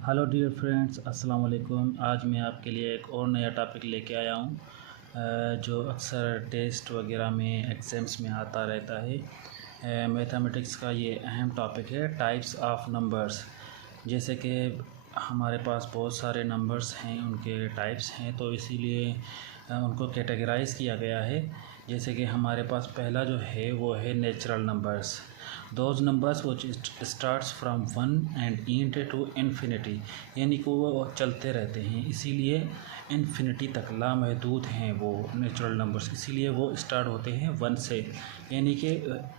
Hello dear friends, अस्सलाम वालेकुम। आज मैं आपके लिए एक और नया टॉपिक लेके आया हूँ जो अक्सर टेस्ट वगैरह में एग्ज़ाम्स में आता रहता है। मैथमेटिक्स का ये अहम टॉपिक है, टाइप्स ऑफ नंबर्स। जैसे कि हमारे पास बहुत सारे नंबर्स हैं, उनके टाइप्स हैं, तो इसीलिए उनको कैटेगराइज़ किया गया है। जैसे कि हमारे पास पहला जो है वो है नेचुरल नंबर्स। दोज नंबर्स वो starts from 1 and and to infinity, यानी कि वो चलते रहते हैं, इसीलिए इन्फिनिटी तक लामहदूद हैं वो नेचुरल नंबर्स, इसीलिए वो स्टार्ट होते हैं 1 से, यानी कि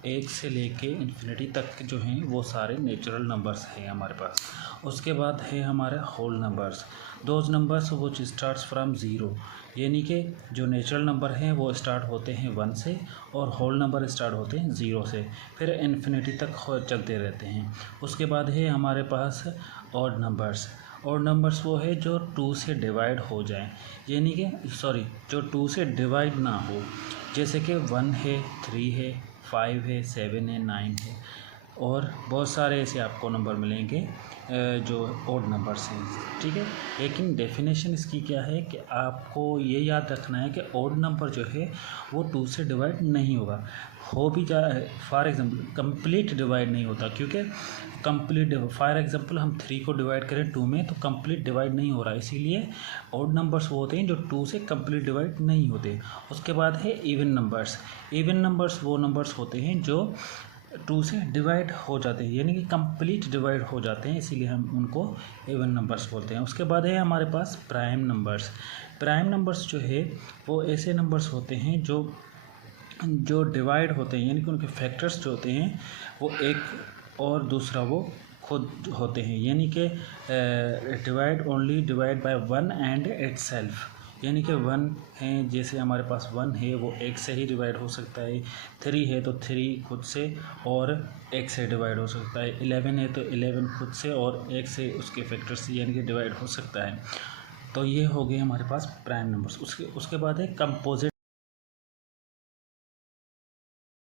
1 से लेके इन्फिनिटी तक जो हैं वो सारे नेचुरल नंबर्स हैं हमारे पास। उसके बाद है हमारे होल नंबर्स। दोज नंबर्स वो स्टार्ट्स फ्रॉम ज़ीरो, यानी कि जो नेचुरल नंबर हैं वो स्टार्ट होते हैं 1 से और होल नंबर स्टार्ट होते हैं 0 से, फिर इन्फिनिटी तक चलते रहते हैं। उसके बाद है हमारे पास ऑड नंबर्स। ऑड नंबर्स वो है जो 2 से डिवाइड हो जाएं, यानी कि जो 2 से डिवाइड ना हो, जैसे कि 1 है, 3 है, 5 है, 7 है, 9 है, और बहुत सारे ऐसे आपको नंबर मिलेंगे जो ओड नंबर्स हैं, ठीक है। लेकिन डेफिनेशन इसकी क्या है कि आपको ये याद रखना है कि ओड नंबर जो है वो 2 से डिवाइड नहीं होगा। हो भी जाए, फॉर एग्जांपल कंप्लीट डिवाइड नहीं होता, क्योंकि कंप्लीट, फॉर एग्जांपल हम 3 को डिवाइड करें 2 में तो कंप्लीट डिवाइड नहीं हो रहा, इसीलिए ओड नंबर्स वो होते हैं जो 2 से कंप्लीट डिवाइड नहीं होते। उसके बाद है इवन नंबर्स। इवन नंबर्स वो नंबर्स होते हैं जो 2 से डिवाइड हो जाते हैं, यानी कि कंप्लीट डिवाइड हो जाते हैं, इसीलिए हम उनको इवन नंबर्स बोलते हैं। उसके बाद है हमारे पास प्राइम नंबर्स। प्राइम नंबर्स जो है वो ऐसे नंबर्स होते हैं जो डिवाइड होते हैं, यानी कि उनके फैक्टर्स जो होते हैं वो एक और दूसरा वो खुद होते हैं, यानी कि डिवाइड बाय 1 एंड इटसेल्फ, यानी कि 1 है, जैसे हमारे पास 1 है वो 1 से ही डिवाइड हो सकता है, 3 है तो 3 खुद से और 1 से डिवाइड हो सकता है, 11 है तो 11 खुद से और 1 से उसके फैक्टर से, यानी कि डिवाइड हो सकता है। तो ये हो गए हमारे पास प्राइम नंबर्स। उसके बाद है कंपोजिट